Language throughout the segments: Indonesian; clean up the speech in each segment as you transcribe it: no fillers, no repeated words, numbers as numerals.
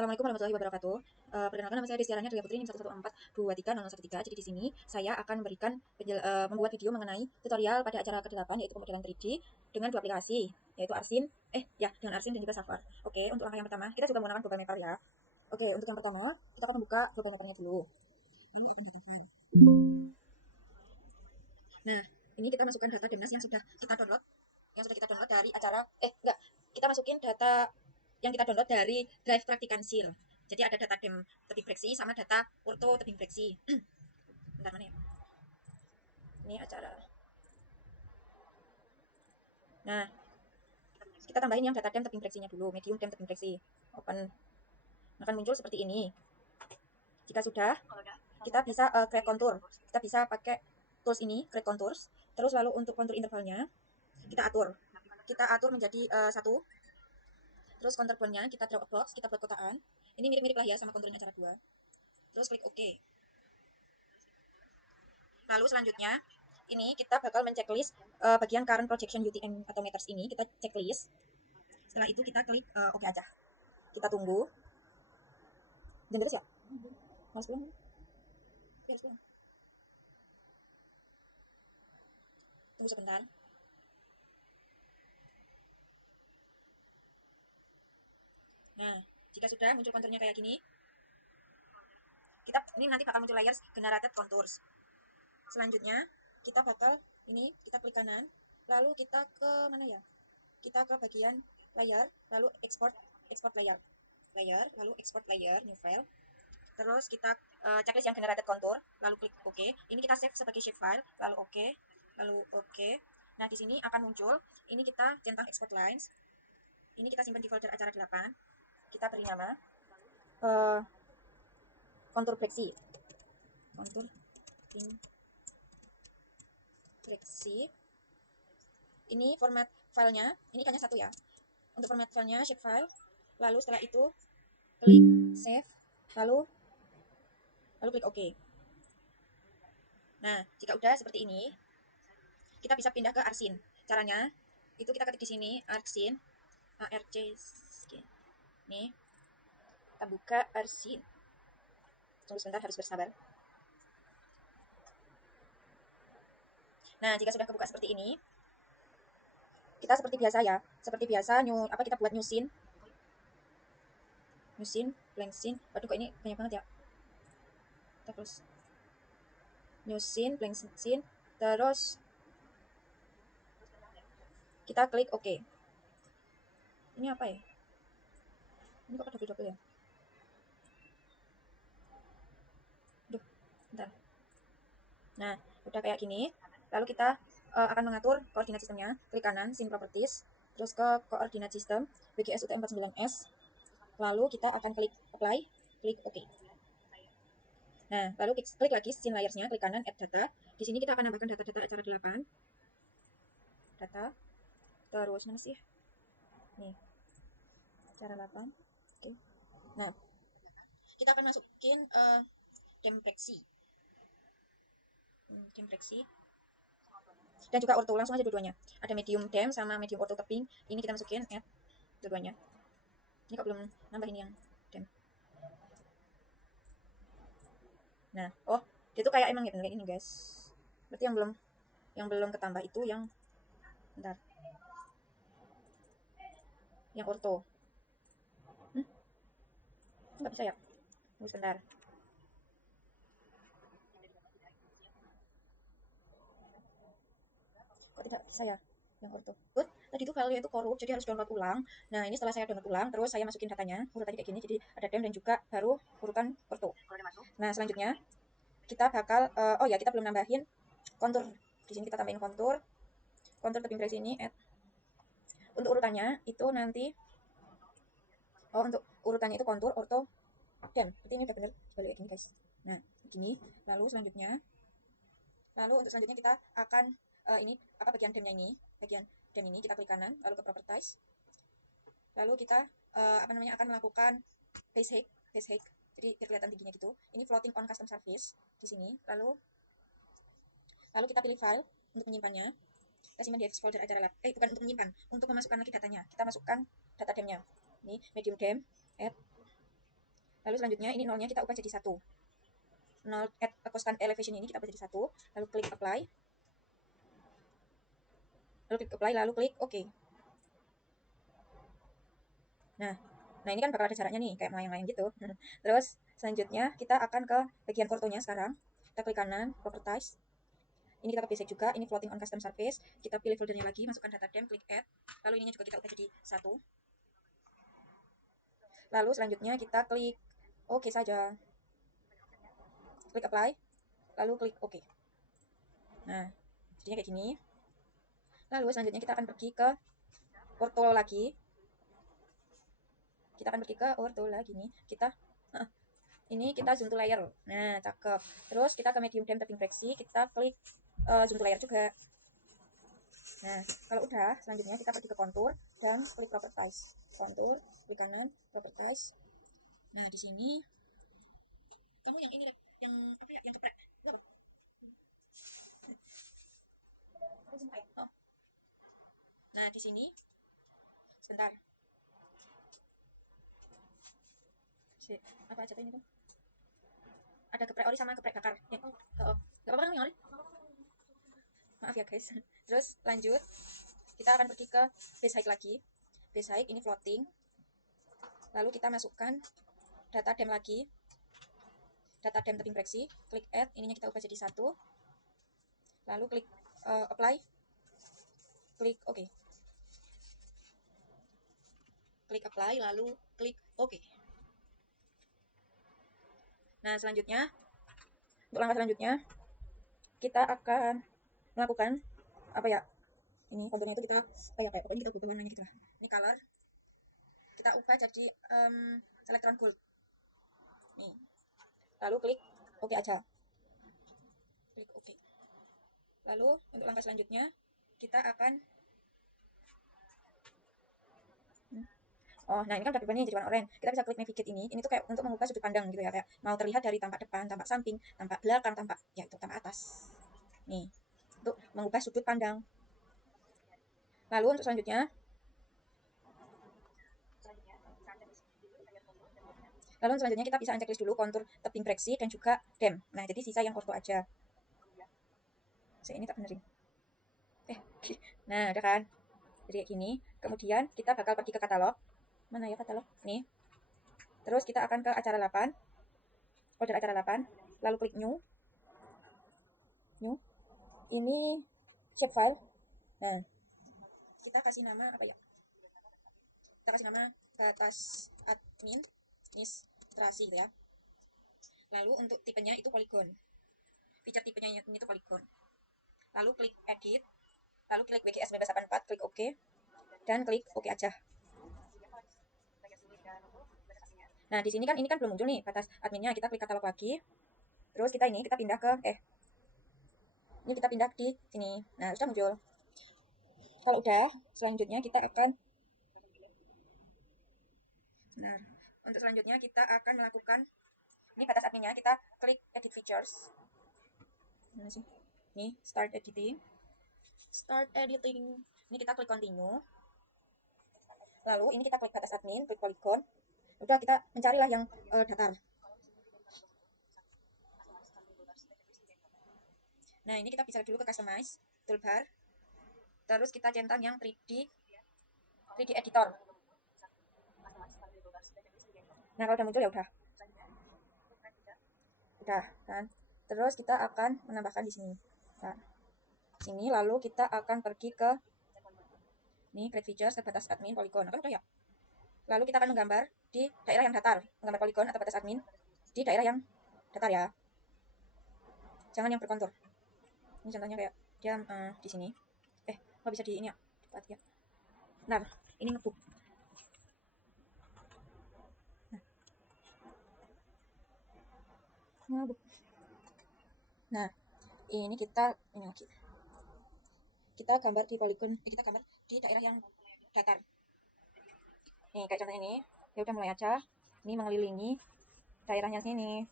Assalamualaikum warahmatullahi wabarakatuh. Perkenalkan nama saya Desiaranya Dria Putri NIM 114230013. Jadi di sini saya akan memberikan membuat video mengenai tutorial pada acara ke-8 yaitu pemodelan 3D dengan dua aplikasi yaitu Arsin, dengan Arsin dan juga Safar. Oke, untuk langkah yang pertama kita juga menggunakan Google Maker ya. Oke, untuk yang pertama kita akan membuka Google Makernya dulu. Nah, ini kita masukkan data Demnas yang sudah kita download, dari acara kita masukin data yang kita download dari drive Praktikansil. Jadi ada data dem tebing breksi sama data orto tebing breksi. Bentar mana ya? Ini acara. Nah, kita tambahin yang data dem tebing breksinya dulu, medium dem tebing breksi. Open. Akan muncul seperti ini. Jika sudah, kita bisa create contour. Kita bisa pakai tools ini, create contours. Terus lalu untuk contour intervalnya kita atur. Kita atur menjadi 1. Terus contour point-nya kita draw a box, kita buat kotaan. Ini mirip-mirip lah ya sama konturnya acara 2. Terus klik OK. Lalu selanjutnya, ini kita bakal menceklis bagian current projection UTM atau meters ini, kita checklist. Setelah itu kita klik OK aja. Kita tunggu. Jam beres ya? Harus pulang. Harus pulang. Tunggu sebentar. Nah, jika sudah muncul konturnya kayak gini, ini nanti bakal muncul layers generated contours. Selanjutnya, kita bakal kita klik kanan, lalu kita ke mana ya? Kita ke bagian layer, lalu export layer, lalu export layer, new file. Terus kita checklist yang generated contour, lalu klik OK. Ini kita save sebagai shapefile, lalu OK, lalu OK. Nah, di sini akan muncul, ini kita centang export lines. Ini kita simpan di folder acara 8. Kita beri nama contour breksi. Contour breksi. Ini format filenya, ini ikannya 1 ya. Untuk format filenya shapefile. Lalu setelah itu klik save, lalu klik OK. Nah, jika udah seperti ini, kita bisa pindah ke Arsin. Caranya itu kita ketik di sini Arsin, ARC. Nih, kita buka Arsin. Tunggu sebentar, harus bersabar. Nah, jika sudah kebuka seperti ini, kita seperti biasa ya. Seperti biasa kita buat new scene, blank scene. Waduh, kok ini banyak banget ya. Kita close. New scene, blank scene. Terus kita klik OK. Ini apa ya? Ini kok double-double ya? Duh, bentar. Nah, udah kayak gini. Lalu kita akan mengatur koordinat sistemnya. Klik kanan, scene properties. Terus ke koordinat sistem, BGS UT49S. Lalu kita akan klik apply, klik OK. Nah, lalu klik lagi scene layersnya, klik kanan add data. Di sini kita akan nambahkan data-data acara 8. Data. Terus mana sih? Nih. Acara 8. Oke. Nah, kita akan masukin dempreksi. Dan juga ortho, langsung aja dua-duanya. Ada medium dem sama medium ortho tebing. Ini kita masukin add dua-duanya. Ini kok belum nambahin yang dem. Nah, dia tuh kayak emang gitu kayak ini, guys. Berarti yang belum ketambah itu yang bentar. Yang ortho. Nggak bisa ya? Tunggu sebentar. Kok tidak bisa ya? Yang ortho. Tadi itu filenya itu korup, jadi harus download ulang. Nah, ini setelah saya download ulang, terus saya masukin datanya, urutannya kayak gini, jadi ada dem dan juga baru urutan ortho. Nah, selanjutnya kita bakal, kita belum nambahin kontur. Di sini kita tambahin kontur tebing breksi ini, add. Untuk urutannya itu nanti, untuk urutannya itu kontur, ortho, dem. Berarti ini udah bener, balik kayak gini, guys. Nah, gini. Lalu untuk selanjutnya kita akan, bagian demnya ini, bagian dem ini kita klik kanan, lalu ke properties. Lalu kita akan melakukan base height. Jadi biar kelihatan tingginya gitu. Ini floating on custom surface di sini. Lalu kita pilih file untuk menyimpannya. Kita simpan di folder acara lab. Bukan untuk menyimpan, untuk memasukkan lagi datanya. Kita masukkan data demnya. Ini medium dem, add. Lalu selanjutnya ini nolnya kita ubah jadi 1. Nol at constant elevation ini kita ubah jadi 1. Lalu klik apply. Lalu klik OK. Nah, ini kan bakal ada jaraknya nih, kayak melayang-layang gitu. Terus selanjutnya kita akan ke bagian ortonya sekarang. Kita klik kanan, properties. Ini kita ke basic juga, ini floating on custom surface. Kita pilih foldernya lagi, masukkan data dem, klik add. Lalu ininya juga kita ubah jadi 1. Lalu selanjutnya kita klik OK saja. Klik apply, lalu klik OK. Nah, jadinya kayak gini. Lalu selanjutnya kita akan pergi ke ortho lagi. Nih. Ini kita zoom to layer. Nah, cakep. Terus kita ke medium dem tapping fraksi, kita klik zoom to layer juga. Nah, kalau udah, selanjutnya kita pergi ke kontur dan klik properties. Kontur, klik kanan, properties. Nah, di sini kamu yang ini yang apa ya? Yang geprek. Enggak apa? Oh. Nah, di sini sebentar. Apa aja ini tuh? Ada geprek ori sama geprek bakar. Ya. Oh, enggak apa-apa kan yang ori? Maaf ya, guys. Terus lanjut, kita akan pergi ke base height lagi. Base height ini floating. Lalu kita masukkan data dem lagi. Data dem tapping fraksi, klik add, ininya kita ubah jadi 1. Lalu klik apply. Klik OK. Klik apply, lalu klik OK. Nah, selanjutnya, untuk langkah selanjutnya, kita akan melakukan apa ya? Ini konturnya itu kita kayak pokoknya kita ubah warnanya gitu lah. Ini color kita ubah jadi electron gold. Nih. Lalu klik OK aja. Klik OK. Lalu untuk langkah selanjutnya kita akan oh, nah ini kan udah berubah nih jadi warna oranye. Kita bisa klik navigate ini. Ini tuh kayak untuk mengubah sudut pandang gitu ya, kayak mau terlihat dari tampak depan, tampak samping, tampak belakang, tampak ya itu tampak atas. Nih, untuk mengubah sudut pandang. Lalu untuk selanjutnya kita bisa checklist dulu kontur tebing fraksi dan juga dem. Nah, jadi sisa yang ortho aja. Ini tak benerin. Nah, udah kan? Jadi kayak gini. Kemudian kita bakal pergi ke katalog. Mana ya katalog? Nih. Terus kita akan ke acara 8. Order acara 8. Lalu klik new. New. Ini shape file. Nah, kita kasih nama apa ya? Kita kasih nama batas administrasi gitu ya. Lalu untuk tipenya itu polygon. Feature tipenya ini tuh polygon. Lalu klik edit. Lalu klik WGS 1984, klik OK. Dan klik OK aja. Nah, di sini kan ini kan belum muncul nih batas adminnya. Kita klik katalog lagi. Terus kita pindah ke ini kita pindah di sini. Nah, sudah muncul. Kalau udah, selanjutnya kita akan untuk selanjutnya kita akan melakukan ini batas adminnya, kita klik edit features. Mana sih? Nih, start editing. Ini kita klik continue. Lalu ini kita klik batas admin, klik polygon. Udah kita mencarilah yang datar. Nah, ini kita bisa dulu ke customize, toolbar. Terus kita centang yang 3D editor. Nah, kalau udah muncul ya udah. Udah kan. Terus kita akan menambahkan di sini. Nah, sini lalu kita akan pergi ke nih create features ke batas admin polygon. Nah, kan udah ya. Lalu kita akan menggambar di daerah yang datar, menggambar polygon atau batas admin di daerah yang datar ya. Jangan yang berkontur. Ini contohnya kayak dia di sini. Nggak bisa di ini ya. Cepat ya. Nah, ini ngebuk. Ngebuk. Nah, ini lagi. Kita gambar di polygon, kita gambar di daerah yang datar. Nih, kayak contoh ini. Ya udah mulai aja. Ini mengelilingi daerahnya sini.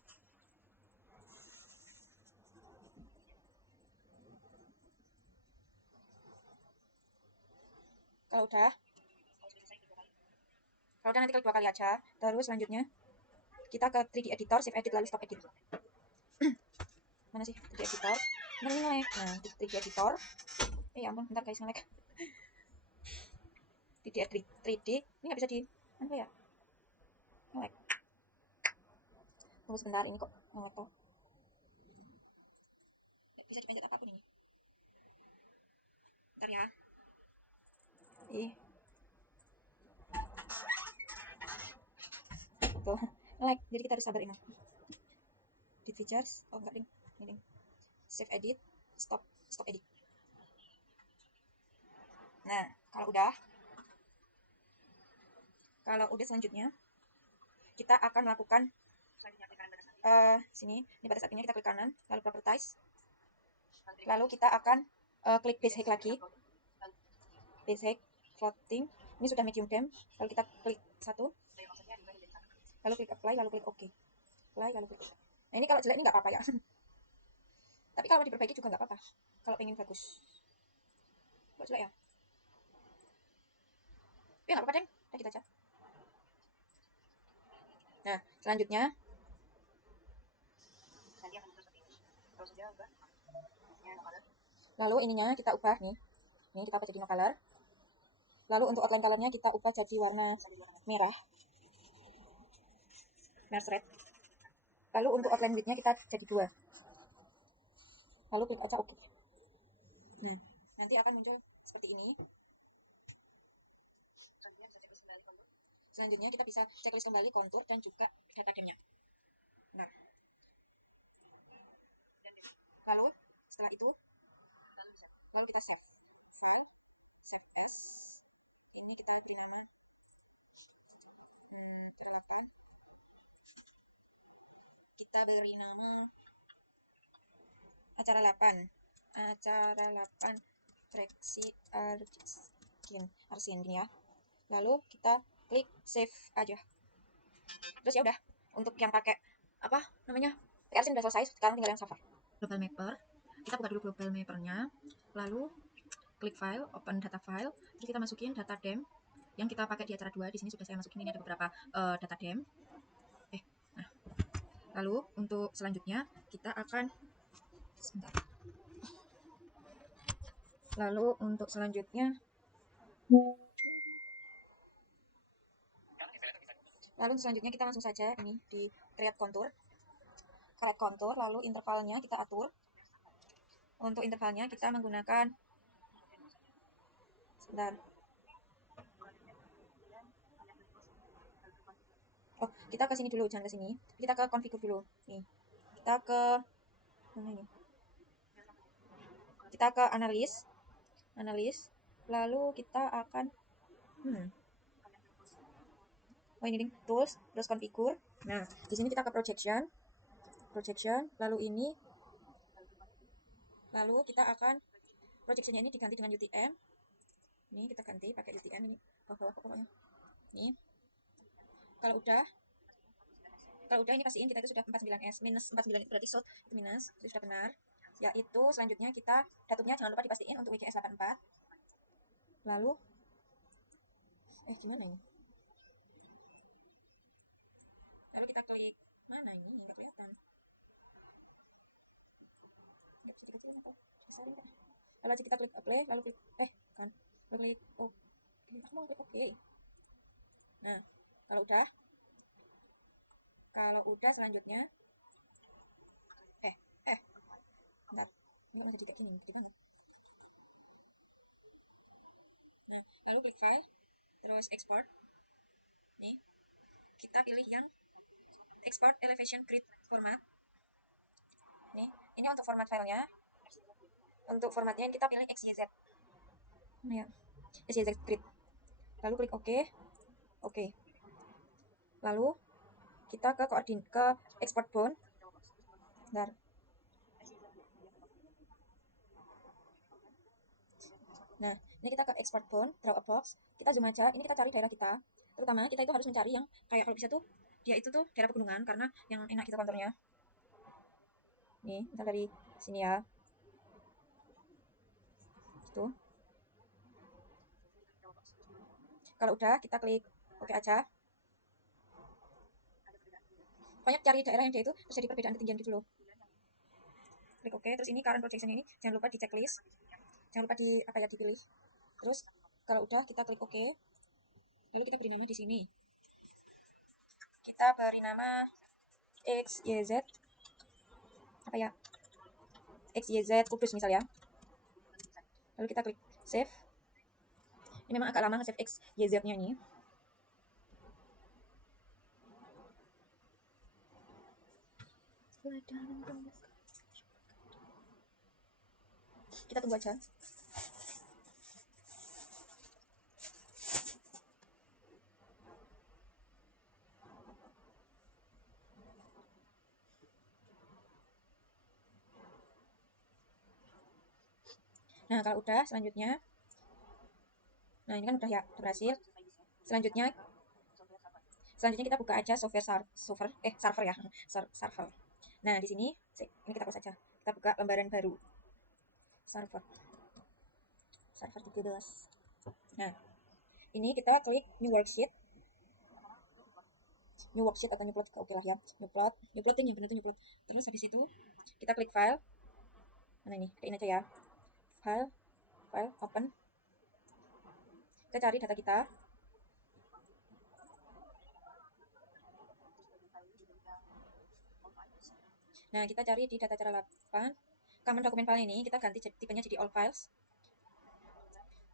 Kalau udah nanti klik 2 kali aja. Terus selanjutnya kita ke 3D editor, save edit lalu stop edit. Mana sih 3D editor? Nah, ini nge-lag. Nah, 3D editor. Ya ampun, bentar guys, nge-lag. 3D ini nggak bisa di apa ya? Nge-lag. Tunggu sebentar, ini kok nge-lag tuh. Bisa dipencet apapun ini. Bentar ya. Ih. Tuh, nge-lag. Jadi kita harus sabar ini. Edit features. Oh, enggak, ding. Ini, ding. Save edit, stop edit. Nah, kalau udah selanjutnya kita akan melakukan sini. Ini pada saat ini kita klik kanan, lalu properties. Lalu kita akan klik base height lagi. Base height floating. Ini sudah medium damp. Lalu kita klik satu. Lalu klik apply, lalu klik OK. Apply, lalu klik OK. Nah, ini kalau jelek ini nggak apa-apa ya. Tapi kalau mau diperbaiki juga nggak apa-apa. Kalau pengen bagus. Kok jelek ya? Ya nggak apa-apa, Deng. Udah kita aja. Nah, selanjutnya lalu ininya kita ubah nih. Ini kita ubah jadi no color. Lalu untuk outline colornya kita ubah jadi warna merah. Merah red. Lalu untuk outline widthnya kita jadi 2. Lalu klik aja OK. Nah, nanti akan muncul seperti ini. Selanjutnya kita bisa checklist kembali kontur dan juga data game-nya. Nah, lalu setelah itu lalu kita save file, save as. Ini kita beri nama relevan. Kita beri nama acara 8 Traxi Arsin gini ya. Lalu kita klik save aja. Terus ya udah, untuk yang pakai apa namanya Arsin udah selesai, sekarang tinggal yang Safari. Global Mapper, kita buka dulu Global Mappernya, lalu klik file, open data file, terus kita masukin data dem yang kita pakai di acara 2. Di sini sudah saya masukin, ini ada beberapa data dem. Nah, lalu untuk selanjutnya kita akan sebentar. Lalu untuk selanjutnya kita langsung saja ini di create contour, lalu intervalnya kita atur. Untuk intervalnya kita menggunakan sebentar. Oh, kita ke sini dulu, jangan ke sini. Kita ke configure dulu. Nih. Kita ke mana ini? Kita ke analis. Lalu kita akan oh ini ding, tools, terus configure. Nah, di sini kita ke projection, lalu ini, lalu kita akan projectionnya ini diganti dengan UTM. Ini kita ganti pakai UTM ini, bawah pokoknya. Nih, kalau udah ini pastiin kita itu sudah 49S, minus 49 itu berarti short itu minus, itu sudah benar. Yaitu selanjutnya kita datumnya jangan lupa dipastiin untuk WGS 84. Lalu gimana ini? Lalu kita klik mana ini? Nggak kelihatan. Nggak bisa dikecilin atau besar ya? Lalu aja kita klik apply, lalu klik lalu klik oh, aku mau klik OK. Nah, kalau udah selanjutnya bentar, ini masih jadi gini, gede banget. Nah, lalu klik file, terus export. Nih, kita pilih yang export elevation grid format. Nih, ini untuk format filenya. Untuk formatnya kita pilih XYZ. Ya, XYZ grid. Lalu klik OK. Lalu kita ke export bound. Bentar. Nah, ini kita ke export bound, draw a box. Kita zoom aja. Ini kita cari daerah kita. Terutama kita itu harus mencari yang kayak kalau bisa tuh dia itu tuh daerah pegunungan karena yang enak gitu konturnya. Nih, kita dari sini ya. Gitu. Kalau udah kita klik OK aja. pokoknya cari daerah yang dia itu terjadi perbedaan ketinggian gitu loh. Klik oke. Terus ini current projection ini jangan lupa di checklist, jangan lupa di apa ya, dipilih. Terus kalau udah kita klik oke, lalu kita beri nama di sini, kita beri nama x y z, apa ya, x y z kudus misal ya. Lalu kita klik save. Ini memang agak lama nge-save x y z nya ini. Kita tunggu aja. Nah, kalau udah selanjutnya, nah ini kan udah ya, udah berhasil. Selanjutnya kita buka aja server ya, server. Nah, di sini ini kita close aja. Kita buka lembaran baru. Server 13. Nah, ini kita klik new worksheet. New worksheet atau new plot, oke lah ya. New plotting yang benar tuh new plot. Terus habis itu kita klik file. Mana ini? Kayak ini aja ya. File, open. Kita cari data kita. Nah, kita cari di data cara 8. Common dokumen file ini kita ganti tipenya jadi all files.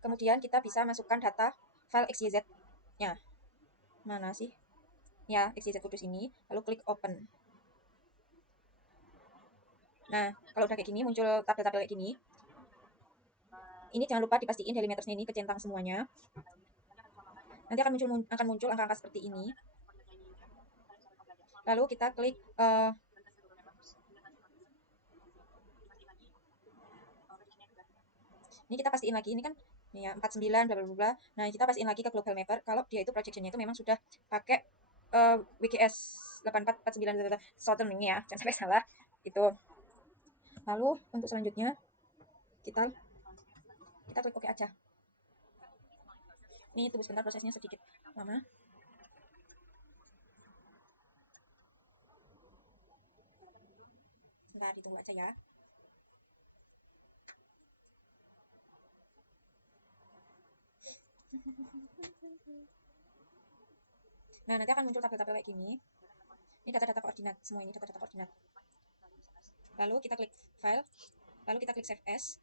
Kemudian kita bisa masukkan data file XYZ-nya. Mana sih? Ya, XYZ kudus ini. Lalu klik open. Nah, kalau udah kayak gini, muncul tabel-tabel kayak gini. Ini jangan lupa dipastiin delimitersnya ini kecentang semuanya. Nanti akan muncul angka-angka seperti ini. Lalu kita klik ini kita pastiin lagi, ini kan ya 49 bla bla bla. Nah, kita pastiin lagi ke global mapper kalau dia itu projectionnya itu memang sudah pakai WGS 8449 Southern ini ya, jangan sampai salah itu. Lalu untuk selanjutnya kita klik oke aja. Ini tunggu sebentar, prosesnya sedikit lama. Sebentar, ditunggu aja ya. Nah, nanti akan muncul tabel-tabel kayak gini. Ini data-data koordinat, semua ini data-data koordinat. Lalu kita klik file, lalu kita klik save as.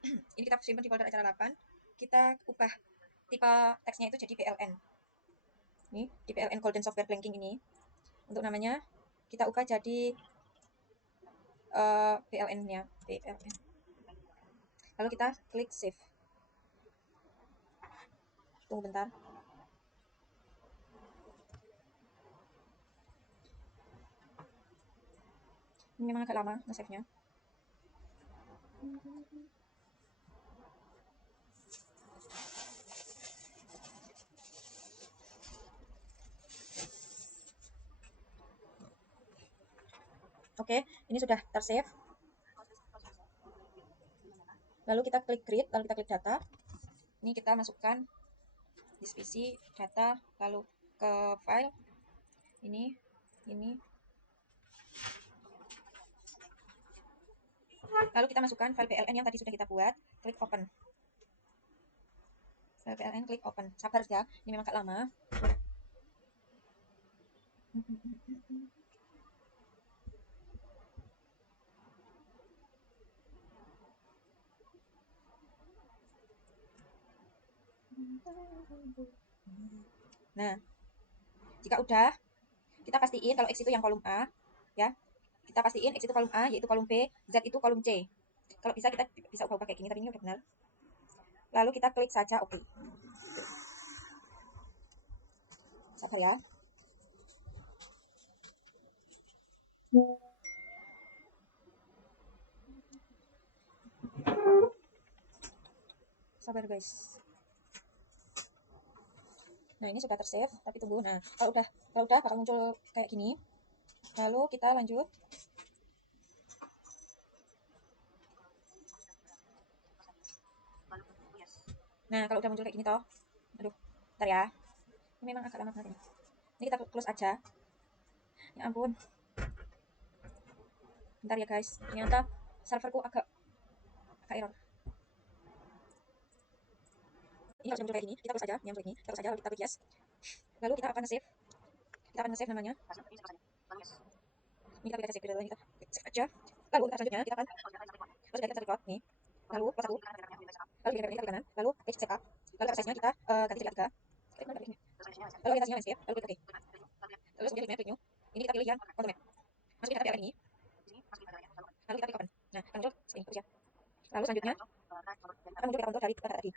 Ini kita simpan di folder acara 8. Kita ubah tipe teksnya itu jadi PLN. Ini di PLN Golden Software Blanking ini. Untuk namanya kita ubah jadi PLN-nya, PLN. Lalu kita klik save. Tunggu bentar. Ini memang agak lama nge-save-nya. Oke, ini sudah tersave. Lalu kita klik create, lalu kita klik data. Ini kita masukkan divisi data, lalu ke file. Ini. Lalu kita masukkan file PLN yang tadi sudah kita buat. Klik open. File PLN, klik open. Sabar ya, ini memang agak lama. Nah, jika udah, kita pastiin kalau X itu yang kolom A, ya. Kita pastiin X itu kolom A, yaitu kolom B, Z itu kolom C. Kalau bisa kita bisa ubah-ubah kayak gini, tapi ini udah benar. Lalu kita klik saja oke. Sabar ya. Sabar guys. Nah, ini sudah tersave, tapi tunggu. Nah, kalau udah bakal muncul kayak gini. Lalu kita lanjut. Nah, kalau udah muncul kayak gini toh. Aduh, bentar ya. Ini memang agak lama banget ini. Ini kita close aja. Ya ampun, bentar ya guys, ternyata serverku agak error. Ini harus muncul kayak gini, kita terus aja, yang ini, terus aja, lalu kita klik yes. Lalu kita akan save namanya. Ini kita save dulu, kita save aja. Lalu selanjutnya kita akan terus kita record nih. Lalu pas satu, lalu kita klik kanan, lalu klik setup. Lalu size-nya kita ganti jadi 3. Lalu orientasinya landscape, lalu klik OK. Lalu kemudian klik new. Ini kita pilih yang automatic. Masukin KTP ini. Lalu kita klik open. Nah, akan muncul seperti ini terus ya. Lalu selanjutnya akan muncul kontur dari data tadi.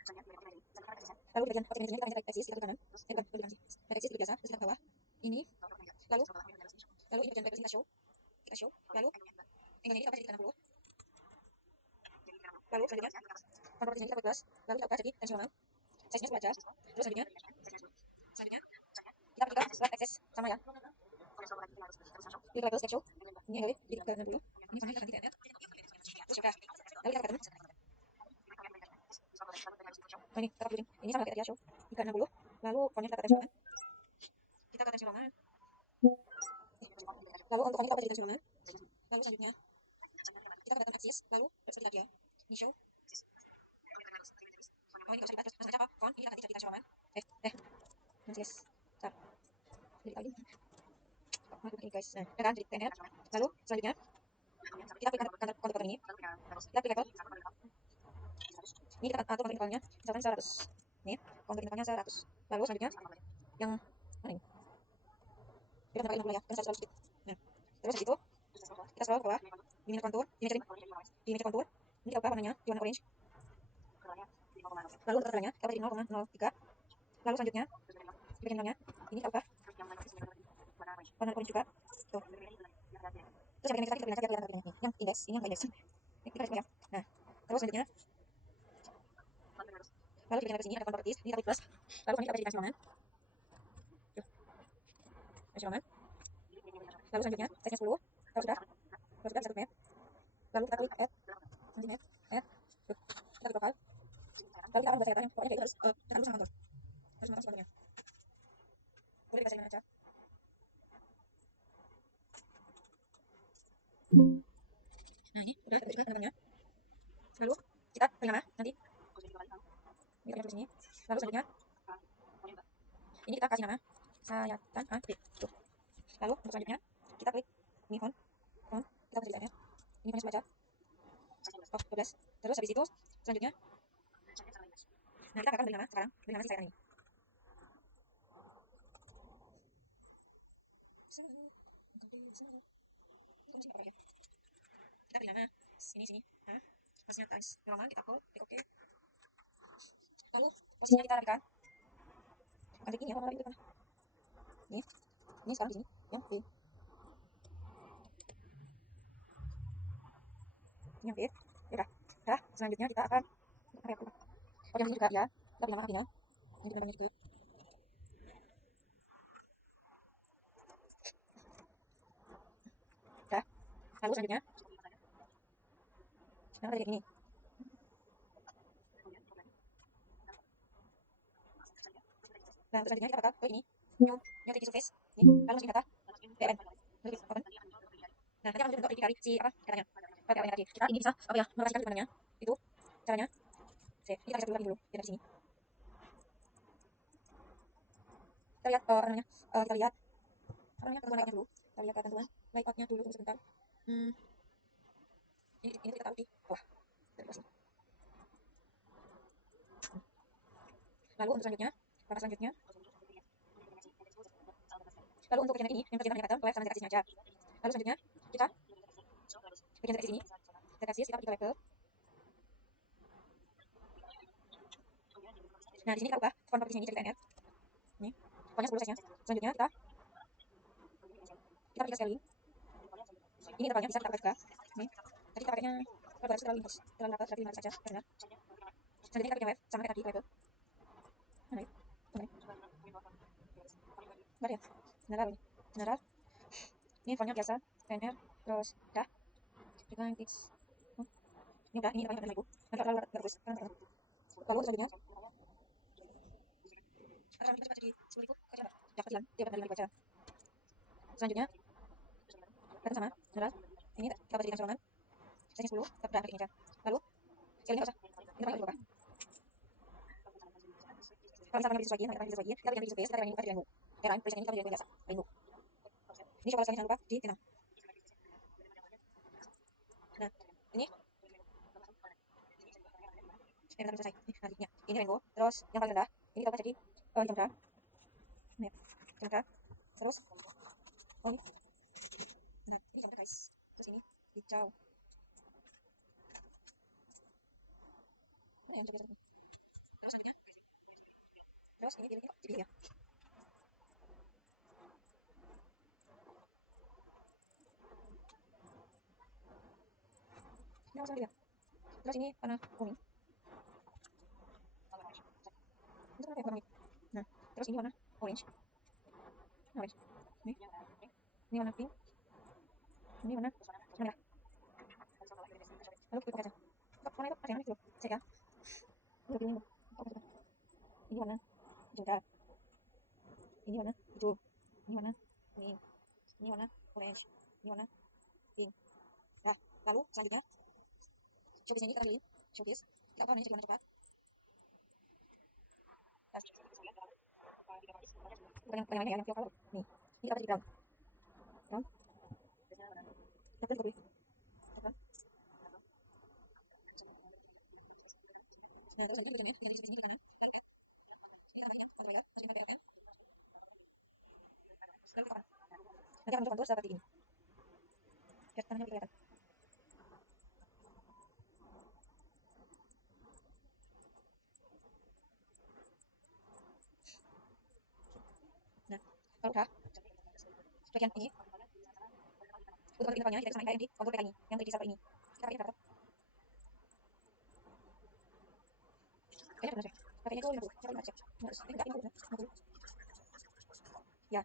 Lalu di bagian optimization kita klik eksis, kita klik kanan. Bukan, klik kanan. Eksis klik biasa, terus kita ke bawah. Ini. Lalu ini bagian privacy kita show. Lalu angle ini kita jadi 60. Lalu selanjutnya kontur kita klik plus. Lalu kita ubah jadi tensi normal. Size-nya 10 aja. Terus selanjutnya kita klik ke slide access sama ya. Klik label sketch show. Ini angle di 60. Ini font-nya kita ganti TNR. Terus sudah. Lalu kita ketemu. Oh, ini kita pilih. Ini sama kayak tadi ya show. 360. Lalu font-nya kita tensi ruangan. Kita ke tensi ruangan. Lalu untuk font kita ubah jadi tensi ruangan. Lalu selanjutnya kita ke button axis. Lalu seperti tadi ya. Ini show. Oh, ini nggak usah dibahas. Langsung aja apa? Font ini akan jadi tensi ruangan. Nanti guys. Bentar. Jadi lagi. Ini guys. Nah, ya kan jadi TNR. Lalu selanjutnya kita klik kontur ini. Kita klik level. Ini kita atur kontur intervalnya misalkan 100. Nih, kontur intervalnya 100. Lalu selanjutnya yang mana ini? Kita pakai 60 ya, kan 100 sedikit. Nah, terus habis itu kita scroll ke bawah, diminta kontur, diminta kontur. Ini kita ubah warnanya di warna orange. Lalu untuk tekatannya kita beri 0,03. Lalu selanjutnya di bagian bawahnya ini kita ubah warna orange juga. Tuh. Terus yang kita pilih saja warna ini, yang indeks, ini yang indeks. Ini kita ya. Nah, terus selanjutnya lalu di bagian atas sini ada properties, ini kita klik plus. Lalu selanjutnya kita beri dimensi ruangan. Lalu selanjutnya size-nya 10. Kalau sudah bisa 1 menit. Lalu kita klik add, nanti add. Tuh. Kita klik profile. Lalu kita akan membaca datanya. Pokoknya kayak itu harus tekan dulu sama kontrol. Harus mengatakan semuanya. Boleh dikasih mana aja. Nah, ini udah juga tanda-tandanya. Lalu kita pilih nama nanti. Ini kita tulis sini. Lalu selanjutnya ini kita kasih nama sayatan A B. Tuh. Lalu untuk selanjutnya kita klik ini font. Kita kasih desainnya. Ini fontnya semua aja. Oh, 12. Terus habis itu selanjutnya nah kita akan beri nama sekarang. Beri nama si sayatan ini. Kita beri nama sini. Nah, posisinya times normal kita hold, klik OK. Lalu posisinya kita rapikan. Bukan klik ini ya, lagi depan. Ini sekarang di sini, yang B. Ini yang B. Ya udah. Selanjutnya kita akan oh yang ini juga ya. Kita beri nama artinya. Ini gambarnya juga. Udah. Lalu selanjutnya yang ada ini. Nah, selanjutnya kita bakal ini new 3D surface. Ini lalu masukin data PN. Lalu open. Nah, nanti akan muncul bentuk dari si apa katanya. Pakai apa yang tadi. Kita ini bisa apa ya? Melokasikan di mananya. Itu caranya. Save. Ini kita lihat dulu biar dari sini. Kita lihat apa namanya? Kita lihat apa namanya? Ketentuan layoutnya dulu. Kita lihat ketentuan layoutnya dulu sebentar. Ini kita taruh di bawah. Lalu untuk selanjutnya, langkah selanjutnya. Lalu untuk bagian ini, yang bagian kata, left sama Z-axisnya aja. Lalu selanjutnya, kita bagian Z-axis ini, Z-axis kita pergi ke level. Nah, di sini kita ubah font properties ini jadi TNR. Ini, fontnya 10 size-nya. Selanjutnya kita pergi ke scaling. Ini intervalnya bisa kita ubah juga. Ini, tadi kita pakainya level terlalu inverse, terlalu rapat, jadi 500 saja, benar. Selanjutnya kita bikin wave, sama kayak tadi level. Mana ya? Mana? Mana ya? General. Ini fontnya biasa, TNR, terus udah. Kita yang fix. Ini udah, ini intervalnya 4000. Nanti terlalu bagus. Lalu selanjutnya kita cepat jadi 10.000 kok dapat dia dapat dari baca. Selanjutnya button sama general. Ini dapat jadikan colongan. Size 10, dapat klik ini. Lalu scale-nya nggak usah. Ini terlalu berubah. Kalau misalkan bisa sesuai, kita bisa space, kita buka di menu. Airline, tulisan ini kita bisa biasa. Menu. Ini coba jangan lupa di tilang. Nah, ini kita selesai. Nantinya. Ini rainbow. Terus yang paling rendah, ini kita ubah jadi hitam terang. Nih, hitam terang. Terus, oh ini. Nah, ini hitam guys. Terus ini hijau. Nah, coba terus selanjutnya. Terus ini pilih jadi ya. Ini langsung dia. Terus ini warna kuning. Itu warna kuning. Nah, terus ini warna orange. Orange. Ini warna pink. Ini warna merah. Lalu kita kaca. Warna itu ada yang itu. Saya. Ini pilih ini. Ini warna jingga. Ini warna hijau. Ini warna kuning. Ini warna orange. Ini warna pink. Nah, lalu selanjutnya showcase ini kita pilih showcase. Kita apa namanya jadi warna coklat. Bukan yang lainnya yang color. Nih, ini kita jadi brown. Brown. Terus kita pilih. Nah, terus lanjut kita pilih yang di sini di kanan. Ini kita pilih yang contoh layar, masukin PLN. Lalu kita nanti akan contoh seperti ini. Biar tangannya kelihatan. Nah, kalau udah bagian ini untuk masukin levelnya kita sama kayak yang di contoh PK ini, yang di server ini. Kita pakai berapa? Kayaknya benar deh. Pakainya itu 50. Siapa yang siap? 100. Ini enggak 50 benar. 50. Ya.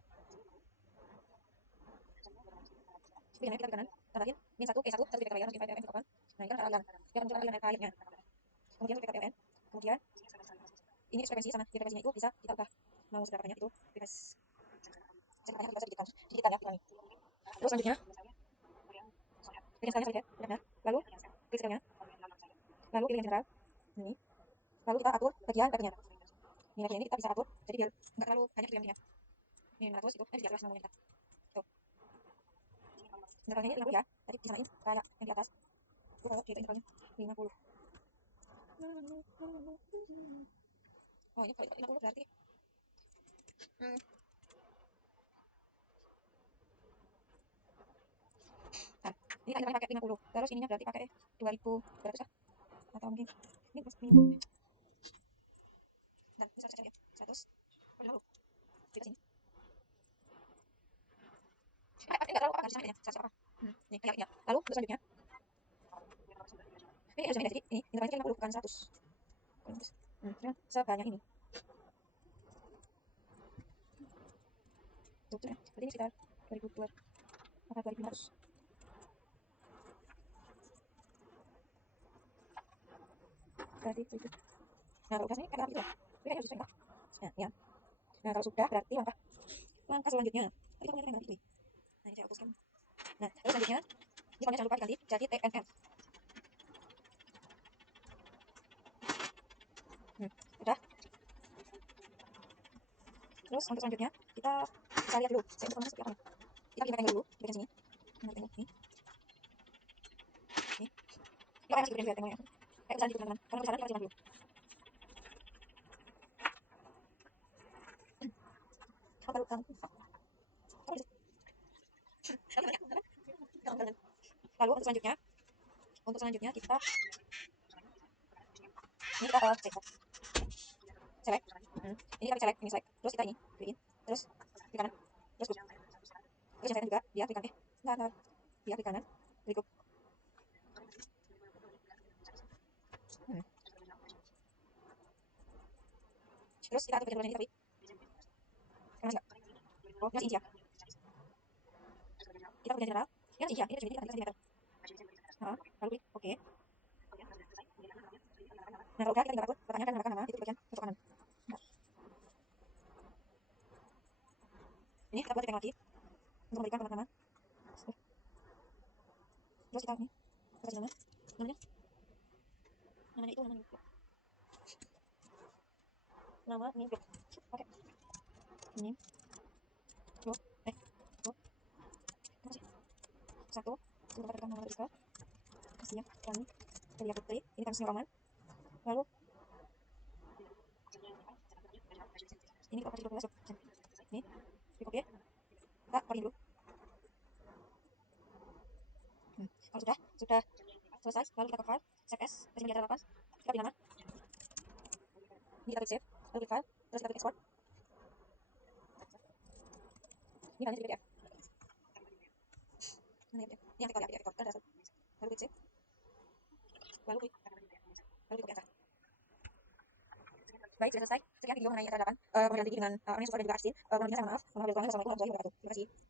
Pilihannya kita di kanan. Tambahin min 1 P1 satu PK layar masukin PLN ke kapan. Nah, ini kan aliran. Kita menunjukkan aliran airnya. Kemudian PK PLN. Kemudian ini frekuensi sama frekuensinya itu bisa kita ubah. Mau seberapa banyak itu bebas. Saya katanya kita sedikitkan. Sedikitkan ya kita nih. Terus selanjutnya pilih skalanya solid ya. Benar. Lalu klik skalanya. Lalu pilih yang general. Ini. Lalu kita atur bagian bagiannya. Ini bagian ini kita bisa atur jadi biar nggak terlalu banyak yang punya. Ini 500 itu nanti jelas namanya kita. Tuh. Intervalnya ini 50 ya. Tadi disamain kayak yang di atas. Itu kalau di intervalnya 50. Oh ini kalau 50 berarti nah, ini kan pakai 50. Terus ininya berarti pakai 2200 lah. Atau mungkin ini dan ini 100 ya. 100. Oh, 50. Kita sini. Ini enggak terlalu apa kan ya. 100 apa? Nih, kayak ya. Lalu untuk selanjutnya ini harus beda jadi ini intervalnya 50 bukan 100. Sebanyak ini. Tuh, ya. Berarti ini sekitar 2200 atau 2500. Berarti itu. Nah, kalau udah sini kayak gitu. Tapi kayaknya harus enggak. Nah, ya. Nah, kalau sudah berarti langkah selanjutnya. Tadi kamu lihat itu. Nah, ini saya hapuskan. Nah, terus selanjutnya ini jangan lupa diganti jadi TNM. Udah. Terus untuk selanjutnya kita bisa lihat dulu saya untuk seperti apa. Kita pilih rectangle dulu di bagian sini. Nah, ini. Ini kayak masih gede rectangle-nya. Kayak misalnya gitu teman-teman. Kalau misalnya kita coba dulu. Apa lupa? Lalu untuk selanjutnya kita ini kita select. Ini kita select, ini select. Terus kita ini pilih, terus di kanan, terus group. Terus yang saya juga dia klik kanan, nah, dia klik kanan, klik group. Terus kita atur bagian ini tapi karena enggak. Oh, ini ya. Kita bagian general. Ini ya, ini kita cm. Lalu klik oke. Nah, kalau udah kita tinggal atur letaknya dan menambahkan nama itu bagian pojok kanan. Ini kita buat lagi untuk memberikan tempat nama. Terus kita ini kasih namanya namanya itu namanya nama ini oke ini dua dua kasih satu kita dapatkan nama Rizka kasihnya kami Delia Putri ini kasusnya Roman lalu ini kita kasih dulu ini klik oke kita login dulu. Kalau sudah selesai lalu kita ke file save as kasih media 8 kita pilih nama ini kita klik save lalu klik file terus kita klik export ini filenya jadi PDF ini yang kita lihat PDF kan ada lalu klik save lalu klik oke atas. Baik, sudah selesai. Sekian video mengenai RT8. Kemudian dengan Amin Suka dan juga Arstin. Mohon maaf. Wassalamualaikum warahmatullahi wabarakatuh. Terima kasih.